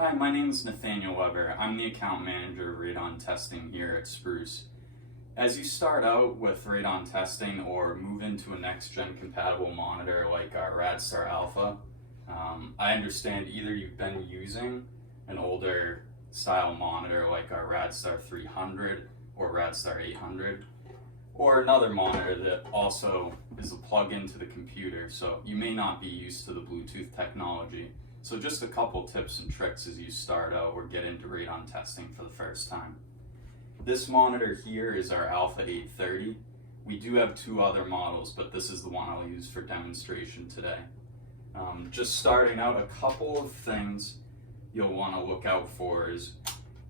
Hi, my name is Nathaniel Weber. I'm the account manager of radon testing here at Spruce. As you start out with radon testing or move into a next-gen compatible monitor like our RadStar Alpha, I understand either you've been using an older style monitor like our RadStar 300 or RadStar 800, or another monitor that also is a plug-in to the computer, so you may not be used to the Bluetooth technology. So just a couple tips and tricks as you start out or get into radon testing for the first time. This monitor here is our Alpha 830. We do have two other models, but this is the one I'll use for demonstration today. Just starting out, a couple of things you'll want to look out for is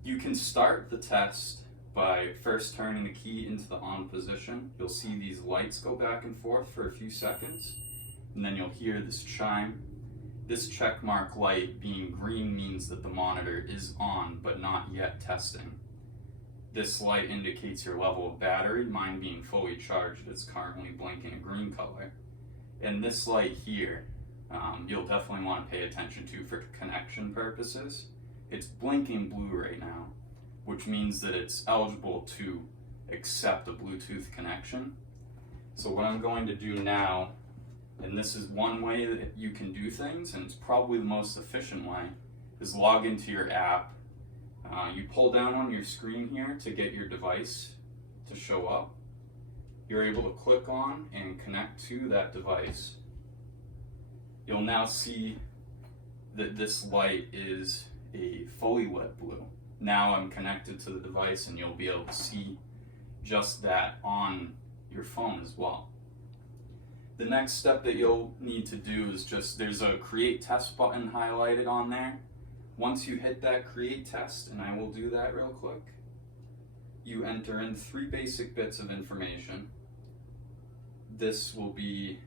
you can start the test by first turning the key into the on position. You'll see these lights go back and forth for a few seconds, and then you'll hear this chime. This check mark light being green means that the monitor is on but not yet testing. This light indicates your level of battery. Mine being fully charged, it's currently blinking a green color. And this light here, you'll definitely want to pay attention to for connection purposes. It's blinking blue right now, which means that it's eligible to accept a Bluetooth connection. So what I'm going to do now, and this is one way that you can do things, and it's probably the most efficient way, is log into your app. You pull down on your screen here to get your device to show up. You're able to click on and connect to that device. You'll now see that this light is a fully lit blue. Now I'm connected to the device and you'll be able to see just that on your phone as well. The next step that you'll need to do is there's a create test button highlighted on there. Once you hit that create test, and I will do that real quick, you enter in 3 basic bits of information. This will be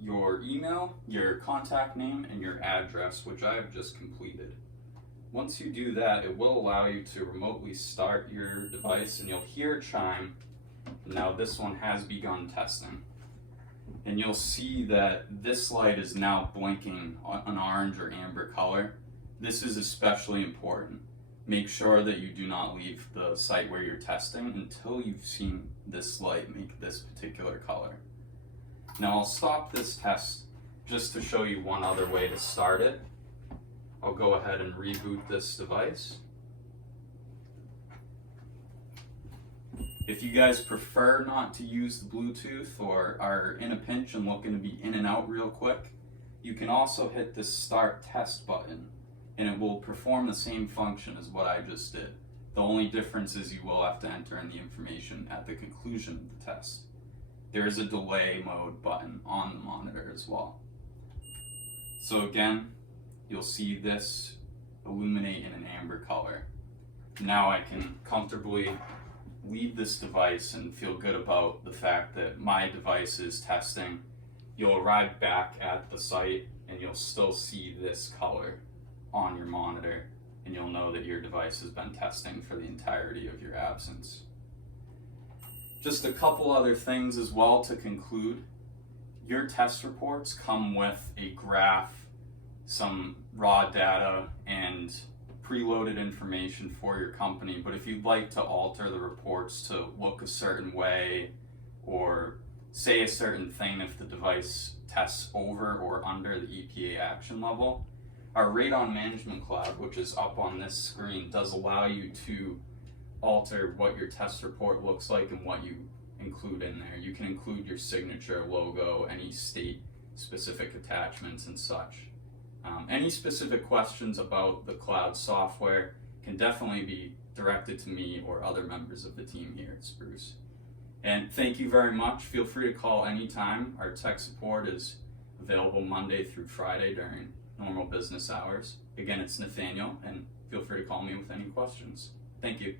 your email, your contact name, and your address, which I have just completed. Once you do that, it will allow you to remotely start your device, and you'll hear a chime. Now this one has begun testing. And you'll see that this light is now blinking an orange or amber color. This is especially important. Make sure that you do not leave the site where you're testing until you've seen this light make this particular color. Now I'll stop this test just to show you one other way to start it. I'll go ahead and reboot this device. If you guys prefer not to use the Bluetooth or are in a pinch and looking to be in and out real quick, you can also hit this start test button and it will perform the same function as what I just did. The only difference is you will have to enter in the information at the conclusion of the test. There is a delay mode button on the monitor as well. So again, you'll see this illuminate in an amber color. Now I can comfortably leave this device and feel good about the fact that my device is testing. You'll arrive back at the site and you'll still see this color on your monitor, and you'll know that your device has been testing for the entirety of your absence. Just a couple other things as well to conclude. Your test reports come with a graph, some raw data, and preloaded information for your company, but if you'd like to alter the reports to look a certain way or say a certain thing if the device tests over or under the EPA action level, our Radon Management Cloud, which is up on this screen, does allow you to alter what your test report looks like and what you include in there. You can include your signature, logo, any state-specific attachments and such. Any specific questions about the cloud software can definitely be directed to me or other members of the team here at Spruce. And thank you very much. Feel free to call anytime. Our tech support is available Monday through Friday during normal business hours. Again, it's Nathaniel, and feel free to call me with any questions. Thank you.